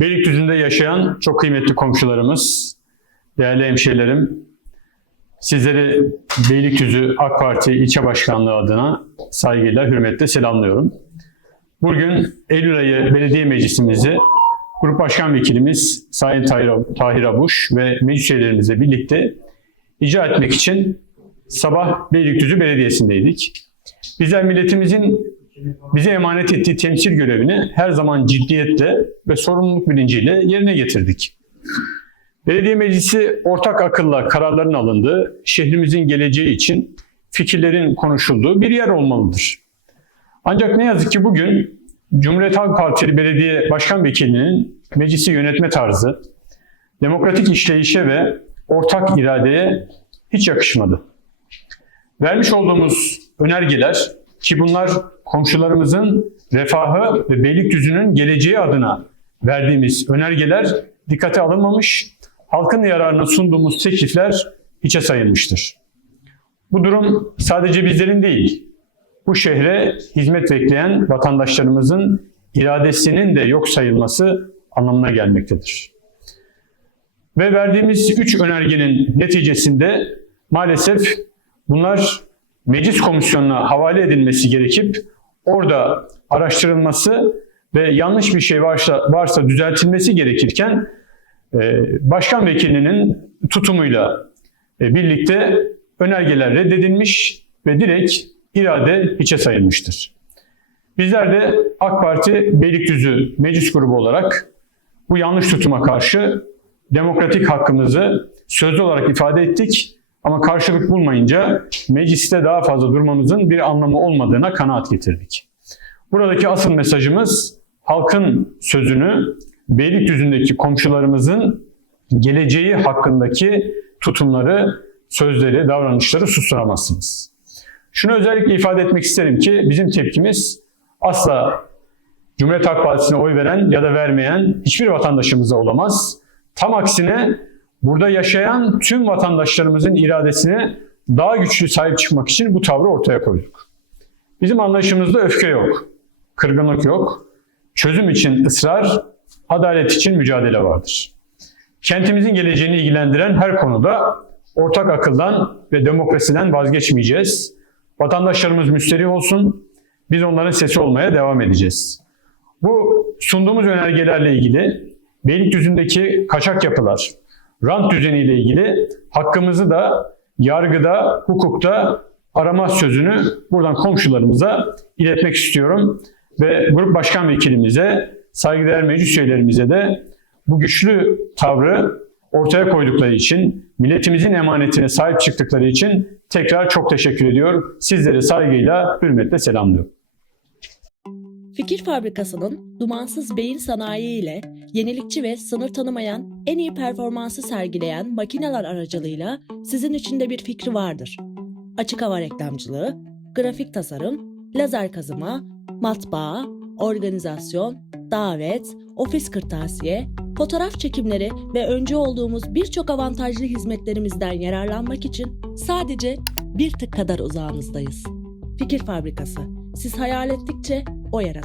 Beylikdüzü'nde yaşayan çok kıymetli komşularımız, değerli hemşehrilerim, sizleri Beylikdüzü AK Parti İlçe Başkanlığı adına saygıyla, hürmetle selamlıyorum. Bugün Eylül ayı belediye meclisimizi Grup Başkan Vekilimiz Sayın Tahir, Tahir Abuş ve meclis üyelerimizle birlikte icra etmek için sabah Beylikdüzü Belediyesi'ndeydik. Bizler milletimizin bize emanet ettiği temsil görevini her zaman ciddiyetle ve sorumluluk bilinciyle yerine getirdik. Belediye meclisi ortak akılla kararların alındığı, şehrimizin geleceği için fikirlerin konuşulduğu bir yer olmalıdır. Ancak ne yazık ki bugün Cumhuriyet Halk Partili Belediye Başkan Vekilinin meclisi yönetme tarzı, demokratik işleyişe ve ortak iradeye hiç yakışmadı. Vermiş olduğumuz önergeler ki bunlar komşularımızın refahı ve Beylikdüzü'nün geleceği adına verdiğimiz önergeler dikkate alınmamış, halkın yararına sunduğumuz teklifler hiçe sayılmıştır. Bu durum sadece bizlerin değil, bu şehre hizmet bekleyen vatandaşlarımızın iradesinin de yok sayılması anlamına gelmektedir. Ve verdiğimiz üç önergenin neticesinde maalesef bunlar meclis komisyonuna havale edilmesi gerekip orada araştırılması ve yanlış bir şey varsa, varsa düzeltilmesi gerekirken e, başkan vekilinin tutumuyla e, birlikte önergeler reddedilmiş ve direkt irade hiçe sayılmıştır. Bizler de AK Parti Beylikdüzü Meclis Grubu olarak bu yanlış tutuma karşı demokratik hakkımızı sözlü olarak ifade ettik ama karşılık bulmayınca mecliste daha fazla durmamızın bir anlamı olmadığına kanaat getirdik. Buradaki asıl mesajımız halkın sözünü Beylikdüzü'ndeki komşularımızın geleceği hakkındaki tutumları, sözleri, davranışları susturamazsınız. Şunu özellikle ifade etmek isterim ki bizim tepkimiz asla Cumhuriyet Halk Partisi'ne oy veren ya da vermeyen hiçbir vatandaşımıza olamaz. Tam aksine burada yaşayan tüm vatandaşlarımızın iradesine daha güçlü sahip çıkmak için bu tavrı ortaya koyduk. Bizim anlayışımızda öfke yok, kırgınlık yok, çözüm için ısrar, adalet için mücadele vardır. Kentimizin geleceğini ilgilendiren her konuda ortak akıldan ve demokrasiden vazgeçmeyeceğiz. Vatandaşlarımız müsterih olsun, biz onların sesi olmaya devam edeceğiz. Bu sunduğumuz önergelerle ilgili Beylikdüzü'ndeki kaçak yapılar, rant düzeniyle ilgili hakkımızı da yargıda, hukukta arama sözünü buradan komşularımıza iletmek istiyorum. Ve grup başkan vekilimize, saygıdeğer meclis üyelerimize de bu güçlü tavrı ortaya koydukları için, milletimizin emanetine sahip çıktıkları için tekrar çok teşekkür ediyor. Sizleri saygıyla, hürmetle selamlıyorum. Fikir Fabrikası'nın dumansız beyin sanayi ile yenilikçi ve sınır tanımayan en iyi performansı sergileyen makineler aracılığıyla sizin için de bir fikri vardır. Açık hava reklamcılığı, grafik tasarım, lazer kazıma, matbaa, organizasyon, davet, ofis kırtasiye, fotoğraf çekimleri ve öncü olduğumuz birçok avantajlı hizmetlerimizden yararlanmak için sadece bir tık kadar uzağınızdayız. Fikir Fabrikası. Siz hayal ettikçe o yaratır.